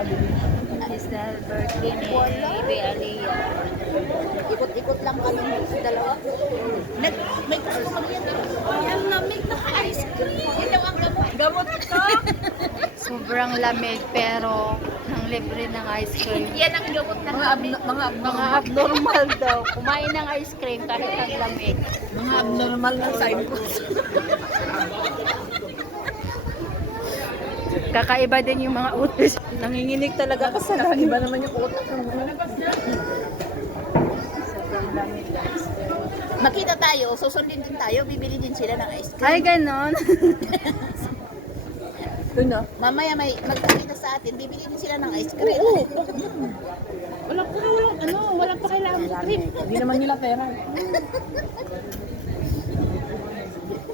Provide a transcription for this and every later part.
Is the birthday ni Baby Aliyah. Ikot-ikot lang kami sa dalawa. May customer yan. Yan, lamig na ice cream. Ito ang gamot. Gamot ito. Sobrang lamig pero ang libre ng ice cream. Yan ang gamot ng lamig. Mga abnormal daw. Kumain ng ice cream kahit ang lamig. Mga abnormal na sign ko. Kakaiba din yung mga utos. Nanginginig talaga kasi iba naman yung utak ng mga. Sobrang lamig guys. Makita tayo, susundin din tayo, bibili din sila ng ice cream. Ay, ganon. Doon mamaya may magkakita sa atin, bibili din sila ng ice cream. Oo. Walang pakialam sa trip. Hindi naman nila pera.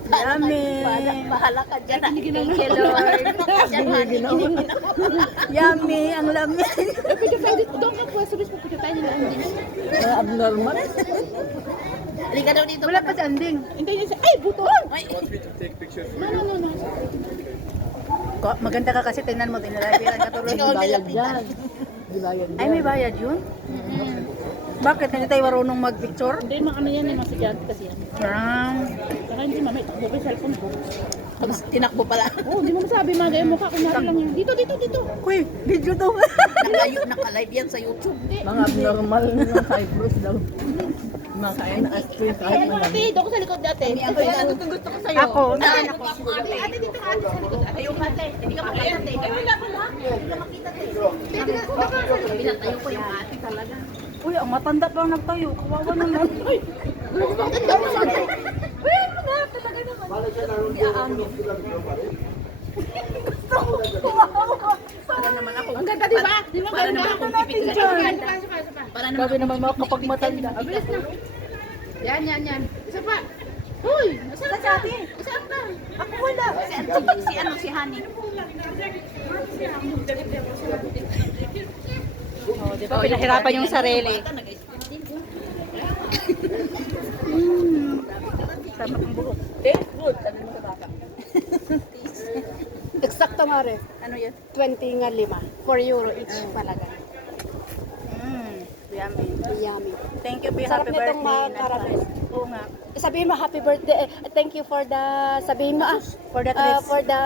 Yummy. Bahala ka dyan. Thank you, Lord. Yummy, ang lamig. Doon ka po, sabis po tayo nila andin. Abnormal. Halika daw dito. Wala pa si Anding. Hindi niya ay, buton! Ay. No. Maganda ka kasi, tingnan mo, tinalabihan ka tuloy. Ikaw ang nilapitan. Ay, may bayad yun? Bakit? Hindi tayo marunong mag-picture? Hindi, ano yan, yung masigyan kasi yan. Saka hindi mamay, takbo ko yung cellphone ko. Tinakbo pala. Oo, hindi mo masabi mga ganyan mukha, kunwari lang yan. Dito. Uy, video to. Naka-live yan sa YouTube. Mga abnormal na cyprus daw. Makain na ice cream kahit malamig. Ate, doon ko sa likod dati. Ano gusto ko sa'yo? Ako. Ate, dito ka ate sa likod. Ayaw ka ate. Hindi ka makita ate. Wala pala. Hindi ka makita ate. Pinatayo ko yung ate talaga. Uy, ang matanda pa nagtayo. Kawawa naman. Uy, Para naman ako. Ang ganda, di ba? Para naman ako pipit. Para naman Sabi naman mga kapag matanda. Bilis na. Yan. Isa pa. Hoy, nasaan ka? Saan ka? Ako wala. Si Honey. Oh, di ba pinahirapan yung sarili. Sama kang buhok. Good. Sabi mo sa bata. Eksakto mare. Ano yan? 20 nga 5. 4 euro each palaga. Yummy. Yummy. Thank you, Be. Sarap Happy nitong birthday. mga karamel. Oo nga. Sabihin mo happy birthday. Thank you for the sabihin mo For the treats. for the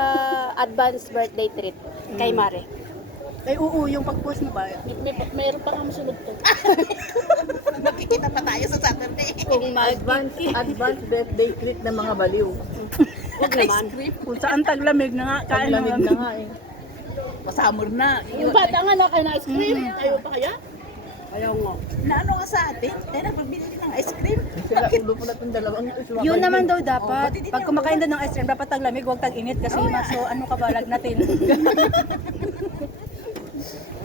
advance birthday treat kay Mare. Ay, oo, yung pag-post mo ba? Mayroon pa kami sunod to. Makikita pa tayo sa Saturday. Kung Advance birthday treat ng mga baliw. Huwag naman. Kung saan taglamig na nga, kain Lamig na nga eh. Pasamor na. Yung bata nga na kayo na ice cream. Ayaw pa kaya? Ayaw nga. Na ano nga sa atin? Kaya napagbili ng ice cream. Sila ulo po na itong dalawang ito. Yun naman daw dapat. Pag kumakain daw ng ice cream, dapat taglamig, huwag tag-init kasi maso ano ka balag natin.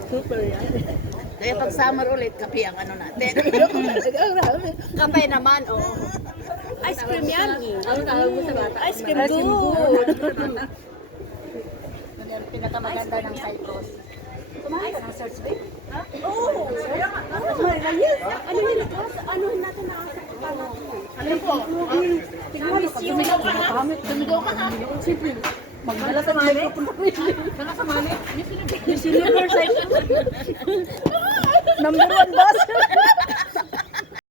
Super yan. Kaya pag summer ulit, kape ang ano natin. Kape naman, oo. Ice cream yan. Ano tawag mo sa bata? Ice cream Ice cream good. Yan ang pinakamaganda ng Cyprus. Kumain ka ng search babe? Oo. Ano yun? Ano natin nakakita natin? Ano po? Dumigaw ka ha? Dumigaw ka ha? Siyempre, magdala sa microphone. Kala sa mali? Yung senior Cyprus. Number 1 boss.